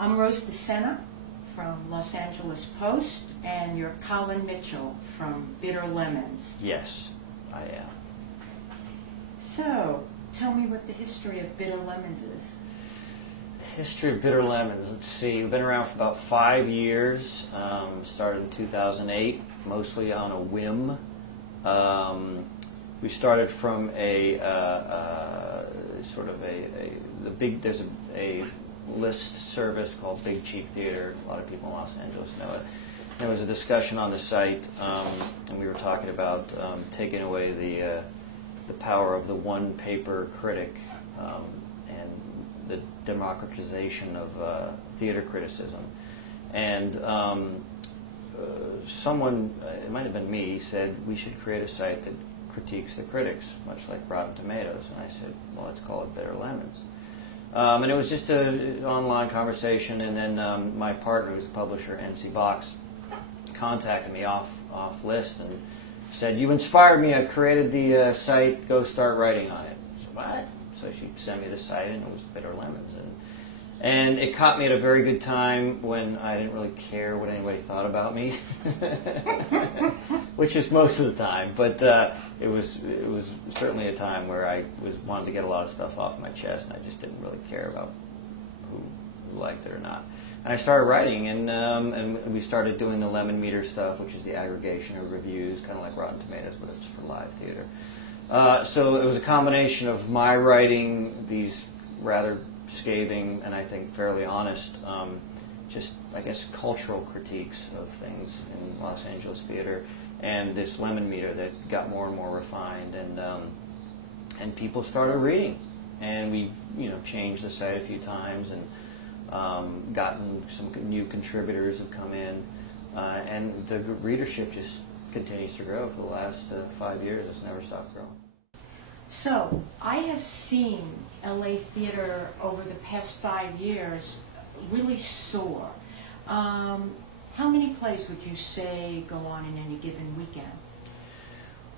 I'm Rose DeSena from Los Angeles Post, and you're Colin Mitchell from Bitter Lemons. Yes, I am. So, tell me what the history of Bitter Lemons is. History of Bitter Lemons. Let's see. We've been around for about 5 years. Started in 2008, mostly on a whim. We started from a sort of there's a list service called Big Cheap Theater. A lot of people in Los Angeles know it. There was a discussion on the site, and we were talking about taking away the power of the one paper critic and the democratization of theater criticism. And someone, it might have been me, said we should create a site that critiques the critics, much like Rotten Tomatoes. And I said, well, let's call it Bitter Lemons. And it was just an online conversation, and then my partner, who's a publisher, NC Box, contacted me off list and said, you inspired me, I've created the site, go start writing on it. I said, what? So she sent me the site, and it was Bitter Lemons. And it caught me at a very good time when I didn't really care what anybody thought about me, which is most of the time. But it was certainly a time where I wanted to get a lot of stuff off my chest, and I just didn't really care about who liked it or not. And I started writing, and we started doing the Lemon Meter stuff, which is the aggregation of reviews, kind of like Rotten Tomatoes, but it's for live theater. So it was a combination of my writing these rather scathing and I think fairly honest, just I guess cultural critiques of things in Los Angeles theater, and this Lemon Meter that got more and more refined, and people started reading, and we've changed the site a few times and gotten some new contributors have come in, and the readership just continues to grow for the last 5 years. It's never stopped growing. So, I have seen LA theater over the past 5 years really soar. How many plays would you say go on in any given weekend?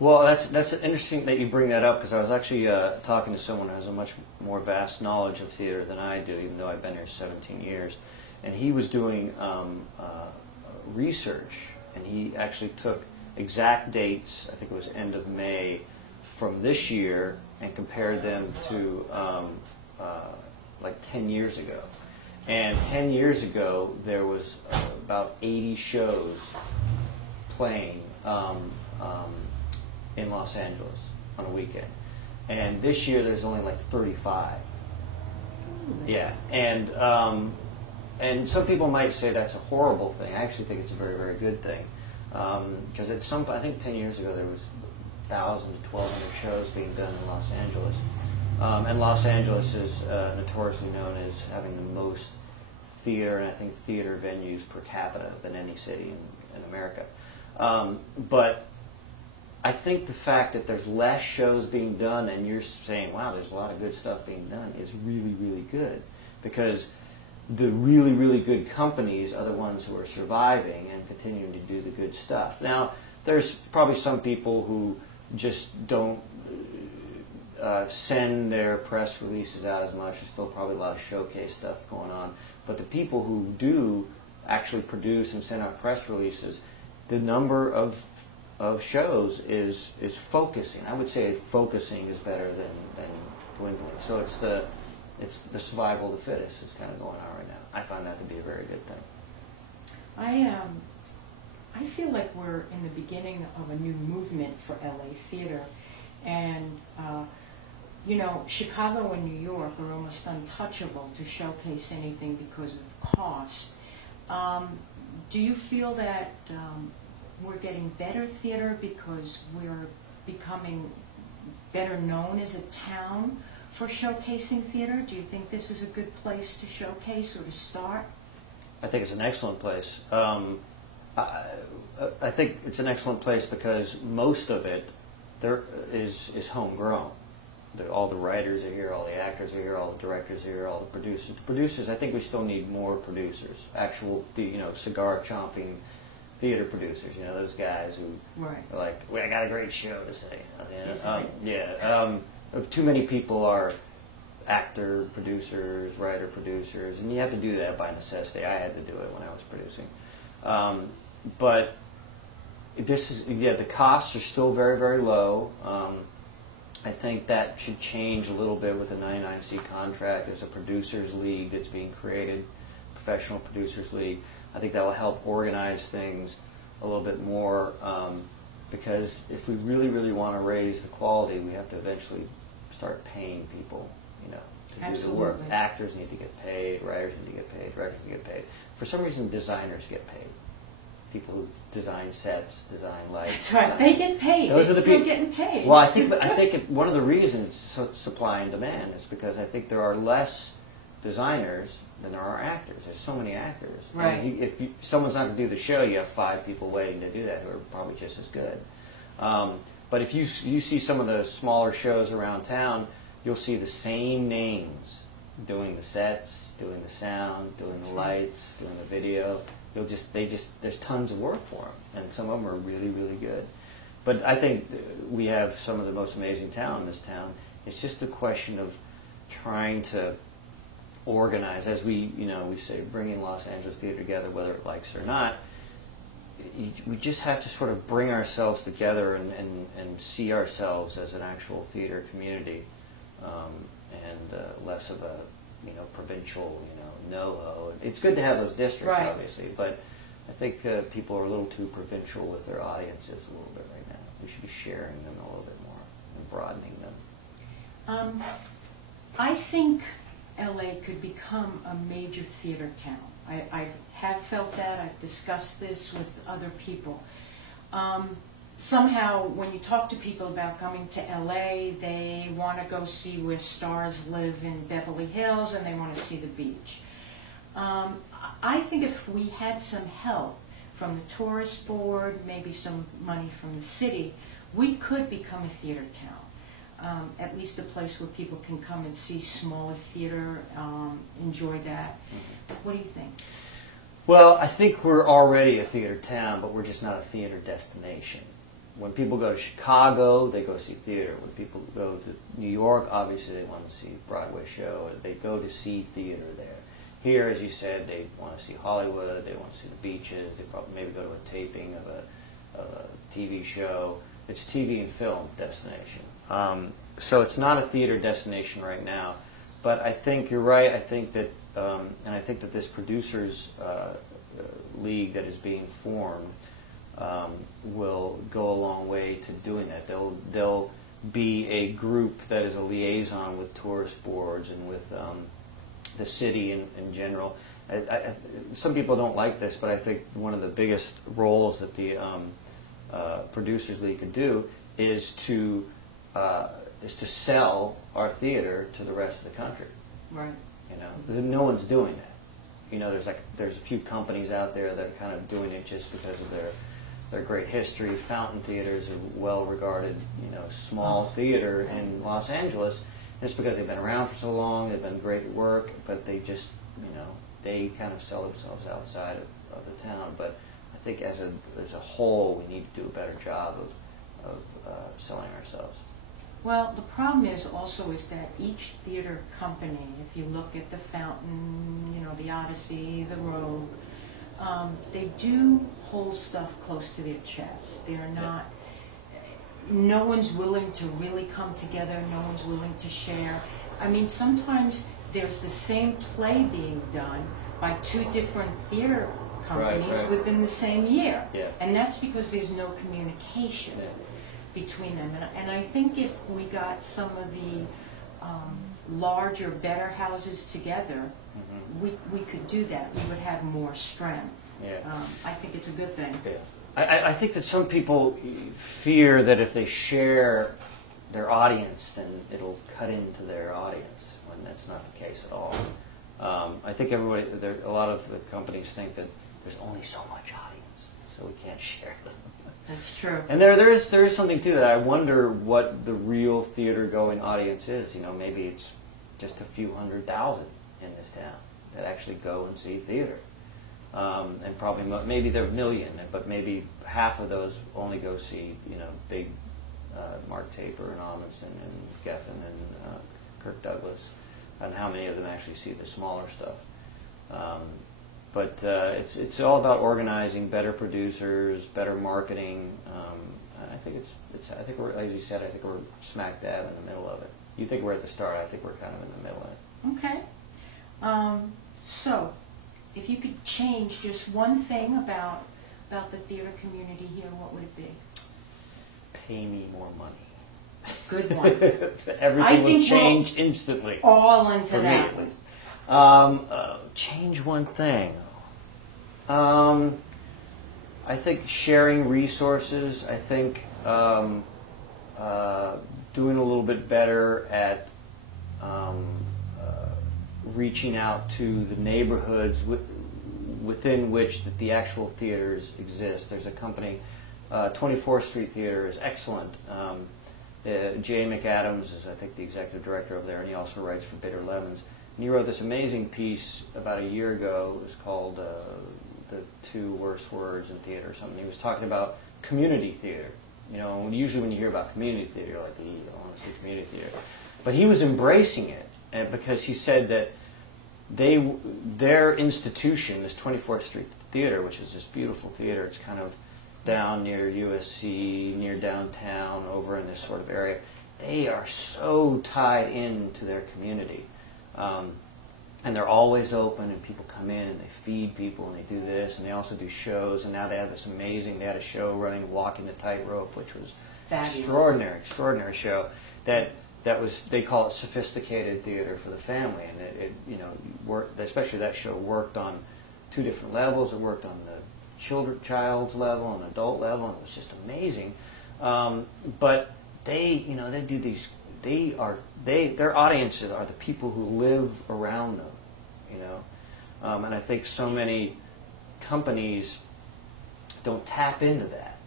Well, that's interesting that you bring that up, because I was actually talking to someone who has a much more vast knowledge of theater than I do, even though I've been here 17 years. And he was doing research, and he actually took exact dates, I think it was end of May, from this year, and compared them to like 10 years ago. And 10 years ago, there was about 80 shows playing in Los Angeles on a weekend. And this year, there's only like 35. Yeah, and some people might say that's a horrible thing. I actually think it's a very, very good thing. Because I think 10 years ago, there was 1,000 to 1,200 shows being done in Los Angeles. And Los Angeles is notoriously known as having the most theater, and I think theater venues per capita than any city in America. But I think the fact that there's less shows being done, and you're saying, wow, there's a lot of good stuff being done, is really, really good. Because the really, really good companies are the ones who are surviving and continuing to do the good stuff. Now, there's probably some people who just don't send their press releases out as much. There's still probably a lot of showcase stuff going on. But the people who do actually produce and send out press releases, the number of shows is focusing. I would say focusing is better than dwindling. So it's the survival of the fittest is kind of going on right now. I find that to be a very good thing. I feel like we're in the beginning of a new movement for LA theater, and Chicago and New York are almost untouchable to showcase anything because of cost. Do you feel that we're getting better theater because we're becoming better known as a town for showcasing theater? Do you think this is a good place to showcase or to start? I think it's an excellent place. I think it's an excellent place because most of it there is homegrown. All the writers are here, all the actors are here, all the directors are here, all the producers. Producers, I think we still need more producers. Actual, cigar chomping theater producers. Those guys who are like, well, I got a great show to say. Too many people are actor producers, writer producers, and you have to do that by necessity. I had to do it when I was producing. But this is, the costs are still very, very low. I think that should change a little bit with the 99C contract. There's a producers league that's being created, professional producers league. I think that will help organize things a little bit more, because if we really, really want to raise the quality, we have to eventually start paying people, to do the work. Actors need to get paid, writers need to get paid, directors need to get paid. For some reason, designers get paid. People who design sets, design lights. That's right. They get paid. They're still getting paid. Well, I think one of the reasons supply and demand is because I think there are less designers than there are actors. There's so many actors. Right. And if someone's not going to do the show, you have 5 people waiting to do that who are probably just as good. But if you see some of the smaller shows around town, you'll see the same names doing the sets, doing the sound, doing the lights, doing the video. There's tons of work for them, and some of them are really, really good. But I think we have some of the most amazing talent in this town. It's just a question of trying to organize, as we say, bringing Los Angeles theater together, whether it likes it or not. We just have to sort of bring ourselves together and see ourselves as an actual theater community, and less of a provincial, NoHo. It's good to have those districts, right, obviously, but I think people are a little too provincial with their audiences a little bit right now. We should be sharing them a little bit more and broadening them. I think LA could become a major theater town. I have felt that. I've discussed this with other people. Somehow, when you talk to people about coming to LA, they want to go see where stars live in Beverly Hills, and they want to see the beach. I think if we had some help from the tourist board, maybe some money from the city, we could become a theater town. At least a place where people can come and see smaller theater, enjoy that. What do you think? Well, I think we're already a theater town, but we're just not a theater destination. When people go to Chicago, they go see theater. When people go to New York, obviously they want to see a Broadway show. They go to see theater there. Here, as you said, they want to see Hollywood. They want to see the beaches. They probably maybe go to a taping of a TV show. It's TV and film destination. So it's not a theater destination right now. But I think you're right. I think that, and I think that this producers league that is being formed will go a long way to doing that. They'll be a group that is a liaison with tourist boards and with the city in general. Some people don't like this, but I think one of the biggest roles that the producers league could do is to sell our theater to the rest of the country. Right. No one's doing that. There's a few companies out there that are kind of doing it just because of their great history. Fountain Theater is a well-regarded, small theater in Los Angeles. And it's because they've been around for so long, they've been great at work, but they just, they kind of sell themselves outside of the town. But I think as a whole, we need to do a better job of selling ourselves. Well, the problem is that each theater company, if you look at the Fountain, the Odyssey, the Rogue, they do hold stuff close to their chest. They're not, no one's willing to really come together, no one's willing to share. I mean, sometimes there's the same play being done by 2 different theater companies within the same year. Yeah. And that's because there's no communication between them. And I think if we got some of the larger, better houses together, we could do that. We would have more strength. Yeah. I think it's a good thing. Yeah. I think that some people fear that if they share their audience, then it'll cut into their audience, when that's not the case at all. I think a lot of the companies think that there's only so much audience, so we can't share them. That's true. And there is something to that. I wonder what the real theater-going audience is. Maybe it's just a few 100,000 in this town that actually go and see theater. And probably maybe they're a million, but maybe half of those only go see big Mark Taper and Amundsen and Geffen and Kirk Douglas. and how many of them actually see the smaller stuff. But it's all about organizing better producers, better marketing. And I think I think we're, as you said, I think we're smack dab in the middle of it. You think we're at the start? I think we're kind of in the middle of it. Okay. So, if you could change just one thing about the theater community here, what would it be? Pay me more money. Good one. Everything will change instantly. All into for that. me, at least. Change one thing. I think sharing resources. I think doing a little bit better at reaching out to the neighborhoods within which the actual theaters exist. There's a company, 24th Street Theater is excellent. Jay McAdams is, I think, the executive director over there, and he also writes for Bitter Lemons. And he wrote this amazing piece about a year ago. It was called The Two Worst Words in Theater or something. He was talking about community theater. You know, usually when you hear about community theater, you're like, I want to see community theater. But he was embracing it, and because he said that their institution, this 24th Street Theater, which is this beautiful theater, it's kind of down near USC, near downtown, over in this sort of area, they are so tied into their community. And they're always open, and people come in, and they feed people, and they do this, and they also do shows, and now they have this amazing, they had a show running Walking the Tightrope, which was extraordinary show, that was, they call it sophisticated theater for the family, and it you know, worked, especially that show worked on two different levels. It worked on the child's level and adult level, and it was just amazing. But they, you know, they do these, their audiences are the people who live around them, you know, and I think so many companies don't tap into that,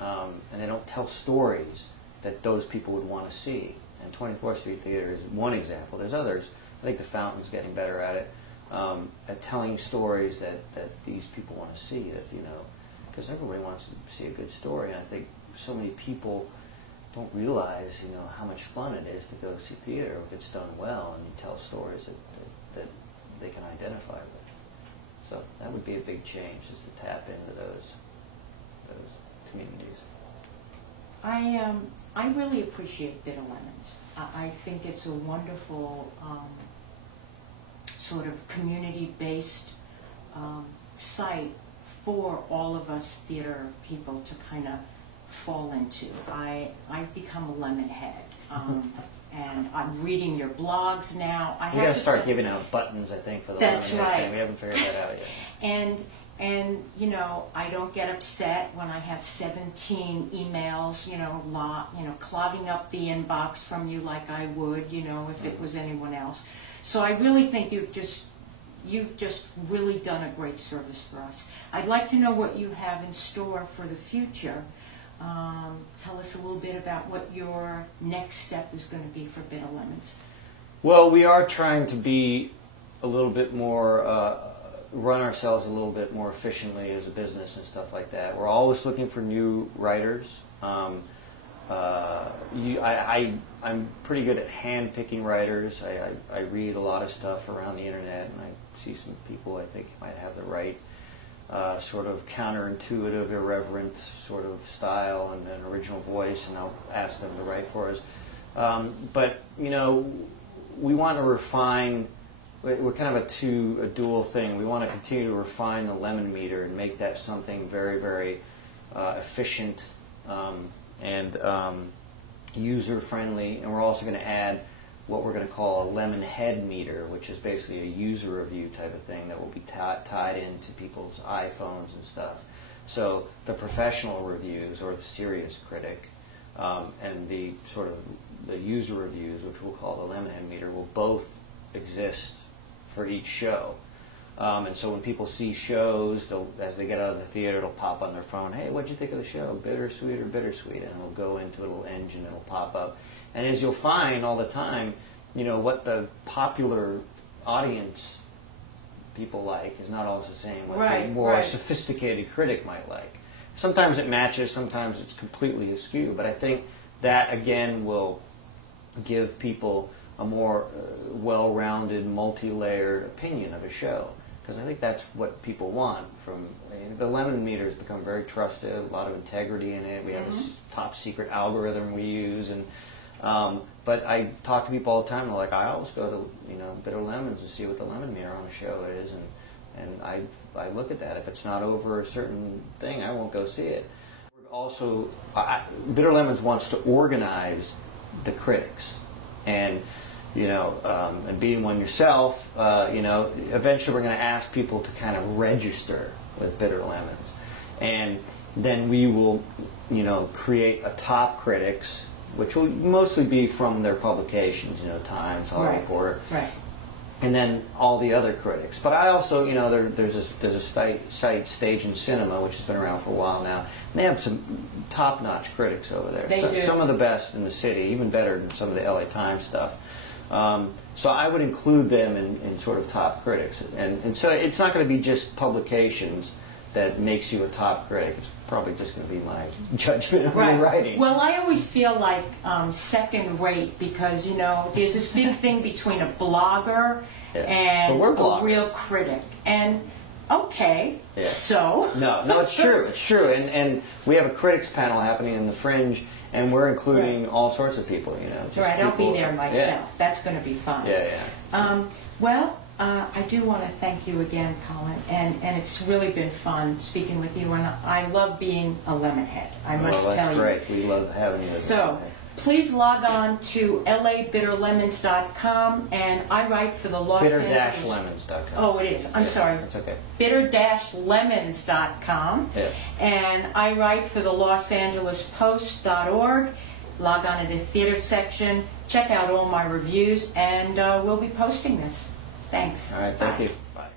and they don't tell stories that those people would want to see. And 24th Street Theater is one example. There's others. I think the Fountain's getting better at it, at telling stories that these people want to see. That, you know, because everybody wants to see a good story, and I think so many people don't realize, you know, how much fun it is to go see theater if it's done well and you tell stories that they can identify with. So that would be a big change, is to tap into those communities. I really appreciate Bitter Lemons. I think it's a wonderful sort of community-based site for all of us theater people to kind of fall into. I've become a lemon head, and I'm reading your blogs now. We got to start giving out buttons, I think, for the That's lemon right. thing. We haven't figured that out yet. And you know, I don't get upset when I have 17 emails, you know, clogging up the inbox from you like I would, you know, if it was anyone else. So I really think you've just really done a great service for us. I'd like to know what you have in store for the future. Tell us a little bit about what your next step is going to be for Bitter Lemons. Well, we are trying to be a little bit more, run ourselves a little bit more efficiently as a business and stuff like that. We're always looking for new writers. I'm pretty good at hand-picking writers. I read a lot of stuff around the internet, and I see some people I think might have the right sort of counterintuitive, irreverent sort of style and an original voice, and I'll ask them to write for us. But, you know, we want to refine. We're kind of a dual thing. We want to continue to refine the lemon meter and make that something very, very efficient and user-friendly. And we're also going to add what we're going to call a lemon head meter, which is basically a user review type of thing that will be tied into people's iPhones and stuff. So the professional reviews, or the serious critic, and the sort of the user reviews, which we'll call the lemon head meter, will both exist for each show. And so when people see shows, as they get out of the theater, it'll pop on their phone, hey, what'd you think of the show? Bittersweet or bittersweet? And it'll go into a little engine, it'll pop up. And as you'll find all the time, you know, what the popular audience people like is not always the same what the more sophisticated critic might like. Sometimes it matches, sometimes it's completely askew, but I think that, again, will give people a more well-rounded, multi-layered opinion of a show. Because I think that's what people want from the Lemon Meter has become very trusted, a lot of integrity in it. We have this top secret algorithm we use, and but I talk to people all the time. They're like, I always go to Bitter Lemons to see what the Lemon Meter on the show is, and I look at that. If it's not over a certain thing, I won't go see it. Also, Bitter Lemons wants to organize the critics, and and being one yourself, eventually we're going to ask people to kind of register with Bitter Lemons, and then we will, create a top critics, which will mostly be from their publications, Times, Hollywood Reporter, Right. and then all the other critics. But I also, there's a site, Stage and Cinema, which has been around for a while now. And they have some top-notch critics over there. They do. Some of the best in the city, even better than some of the LA Times stuff. So I would include them in sort of top critics. And so it's not going to be just publications that makes you a top critic. It's probably just going to be my judgment of your writing. Well, I always feel like second rate because, there's this big thing between a blogger and a real critic. And, okay, so... No, it's true. It's true. And we have a critics panel happening in the Fringe, and we're including all sorts of people, Right, I'll be there myself. That's going to be fun. Well, I do want to thank you again, Colin, and it's really been fun speaking with you, and I love being a Lemonhead, I must tell you. Well, that's great. We love having you. So, please log on to labitterlemons.com, and I write for the Los Angeles... Bitter-lemons.com. Oh, it is. I'm sorry. That's okay. bitter-lemons.com, and I write for the Los Angeles Post.org. Log on to the theater section, check out all my reviews, and we'll be posting this. Thanks. All right, thank you. Bye.